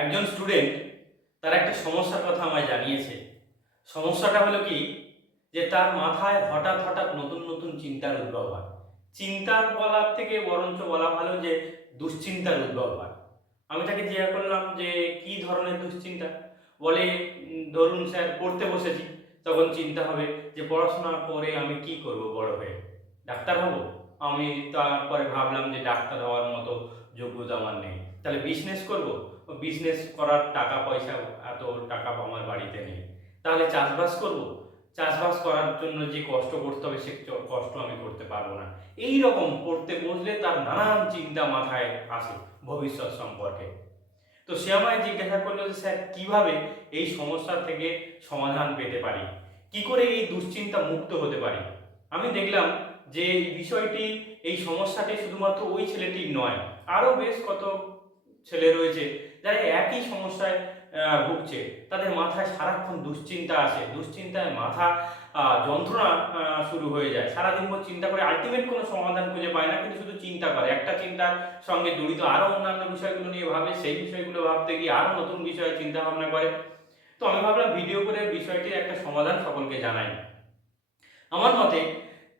একজন স্টুডেন্ট তার একটা সমস্যার কথা আমায় জানিয়েছে। সমস্যাটা হলো কি, যে তার মাথায় হঠাৎ হঠাৎ নতুন নতুন চিন্তার উদ্ভব হয়। চিন্তার বলার থেকে বরঞ্চ বলা ভালো যে দুশ্চিন্তার উদ্ভব হয়। আমি তাকে জিজ্ঞাসা করলাম যে কি ধরনের দুশ্চিন্তা। বলে ধরুন স্যার পড়তে বসেছি, তখন চিন্তা হবে যে পড়াশোনা করে আমি কি করব বড় হয়ে, ডাক্তার হব। আমি তারপরে ভাবলাম যে ডাক্তার হওয়ার মতো যোগ্যতা আমার নেই, তাহলে বিজনেস করব। বিজনেস করার টাকা পয়সা, এত টাকা আমার বাড়িতে নেই। তাহলে চাষবাস করব, চাষবাস করার জন্য যে কষ্ট করতে হবে সে কষ্ট আমি করতে পারবো না। এই রকম পড়তে বসলে তার নানান চিন্তা মাথায় আসে ভবিষ্যৎ সম্পর্কে। তো সে আমায় জিজ্ঞাসা করলো যে স্যার কিভাবে এই সমস্যা থেকে সমাধান পেতে পারি, কি করে এই দুশ্চিন্তা মুক্ত হতে পারি। আমি দেখলাম যে এই বিষয়টি, এই সমস্যাটি শুধুমাত্র ওই ছেলেটির নয়, আরও বেশ কত ছেলে রয়েছে যারা একই সমস্যায় ভুগছে। তাদের মাথায় সারাক্ষণ দুশ্চিন্তা আসে, দুশ্চিন্তায় মাথা যন্ত্রণা শুরু হয়ে যায়। সারাদিন ভর চিন্তা করে আলটিমেট কোনো সমাধান খুঁজে পায় না, কিন্তু শুধু চিন্তা করে। একটা চিন্তার সঙ্গে জড়িত আরও অন্যান্য বিষয়গুলো নিয়ে ভাবে, সেই বিষয়গুলো ভাবতে গিয়ে আরও নতুন বিষয়ে চিন্তা ভাবনা করে। তো আমি ভাবলাম ভিডিও করে বিষয়টির একটা সমাধান সকলকে জানাই। আমার মতে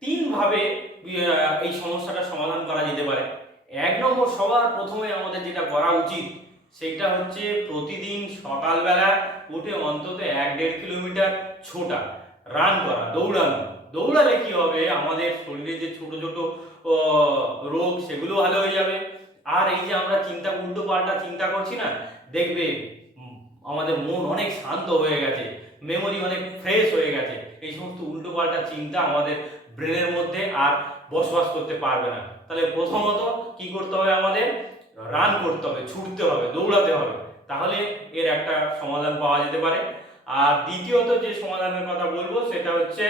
তিনভাবে এই সমস্যাটা সমাধান করা যেতে পারে। এক নম্বর, সবার প্রথমে আমাদের যেটা করা উচিত সেটা হচ্ছে প্রতিদিন সকালবেলা উঠে অন্তত 1-1.5 কিলোমিটার ছোটা, রান করা, দৌড়ানো। দৌড়ালে কি হবে, আমাদের শরীরে যে ছোট ছোট রোগ সেগুলো ভালো হয়ে যাবে। আর এই যে আমরা চিন্তা, উল্টো পাল্টা চিন্তা করছি না, দেখবে আমাদের মন অনেক শান্ত হয়ে গেছে, মেমোরি অনেক ফ্রেশ হয়ে গেছে। এই সমস্ত উল্টো পাল্টা চিন্তা আমাদের ব্রেনের মধ্যে আর বসবাস করতে পারবে না। তাহলে প্রথমত কি করতে হবে, আমাদের রান করতে হবে, ছুটতে হবে, দৌড়াতে হবে। তাহলে এর একটা সমাধান পাওয়া যেতে পারে। আর দ্বিতীয়ত যে সমাধানের কথা বলবো সেটা হচ্ছে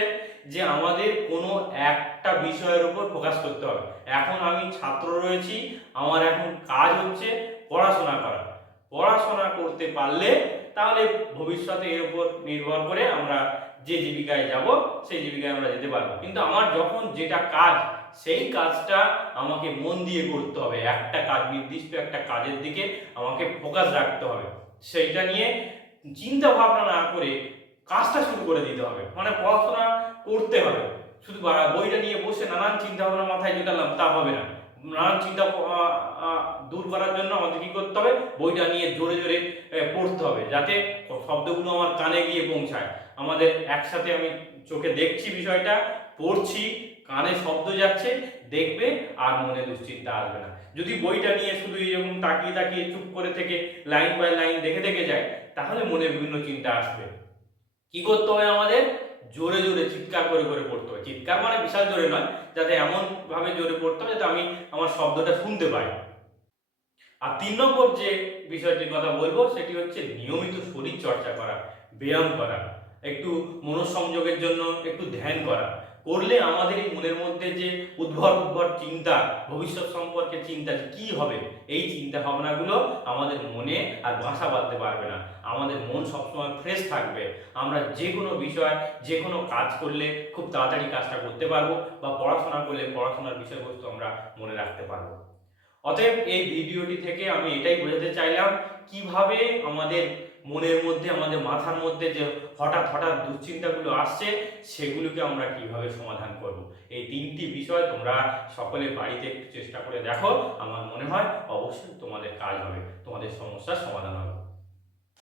যে আমাদের কোনো একটা বিষয়ের উপর ফোকাস করতে হবে। এখন আমি ছাত্র রয়েছি, আমার এখন কাজ হচ্ছে পড়াশোনা করা। পড়াশোনা করতে পারলে তাহলে ভবিষ্যতে এর উপর নির্ভর করে আমরা যে জীবিকায় যাব সেই জীবিকায় আমরা যেতে পারবো। কিন্তু আমার যখন যেটা কাজ, সেই কাজটা আমাকে মন দিয়ে করতে হবে। একটা কাজ, নির্দিষ্ট একটা কাজের দিকে আমাকে ফোকাস রাখতে হবে। সেইটা নিয়ে চিন্তা ভাবনা না করে কাজটা শুরু করে দিতে হবে। মানে পড়াশোনা করতে হবে, শুধু বইটা নিয়ে বসে নানান চিন্তা ভাবনা মাথায় জোটালাম তা হবে না। নানান চিন্তা দূর করার জন্য আমাদের কি করতে হবে, বইটা নিয়ে জোরে জোরে পড়তে হবে, যাতে শব্দগুলো আমার কানে গিয়ে পৌঁছায়। আমাদের একসাথে আমি চোখে দেখছি বিষয়টা, পড়ছি, কানে শব্দ যাচ্ছে, দেখবে আর মনে দুশ্চিন্তা আসবে না। যদি বইটা নিয়ে শুধু এরকম তাকিয়ে তাকিয়ে চুপ করে থেকে লাইন বাই লাইন দেখে দেখে যায়, তাহলে মনে বিভিন্ন চিন্তা আসবে। কি করতে হবে, আমাদের জোরে জোরে চিৎকার করে করে পড়তে হবে। চিৎকার মানে বিশাল জোরে নয়, যাতে এমন ভাবে জোরে পড়তে হবে যাতে আমি আমার শব্দটা শুনতে পাই। আর 3 নম্বর যে বিষয়টির কথা বলবো সেটি হচ্ছে নিয়মিত শরীর চর্চা করা, ব্যায়াম করা, একটু মনোসংযোগের জন্য একটু ধ্যান করা। করলে আমাদের এই মনের মধ্যে যে উদ্ভট উদ্ভট চিন্তা, ভবিষ্যৎ সম্পর্কে চিন্তা যে কী হবে, এই চিন্তা ভাবনাগুলো আমাদের মনে আর বাসা বাঁধতে পারবে না। আমাদের মন সবসময় ফ্রেশ থাকবে। আমরা যে কোনো বিষয়, যে কোনো কাজ করলে খুব তাড়াতাড়ি কাজটা করতে পারবো, বা পড়াশোনা করলে পড়াশোনার বিষয়বস্তু আমরা মনে রাখতে পারবো। অতএব এই ভিডিওটি থেকে আমি এটাই বোঝাতে চাইলাম, কিভাবে আমাদের মনের মধ্যে, আমাদের মাথার মধ্যে যে হঠাৎ হঠাৎ দুশ্চিন্তাগুলো আসছে সেগুলোকে আমরা কিভাবে সমাধান করব। এই 3টি বিষয় তোমরা সকলে বাড়িতে একটু চেষ্টা করে দেখো, আমার মনে হয় অবশ্যই তোমাদের কাজ হবে, তোমাদের সমস্যার সমাধান হবে।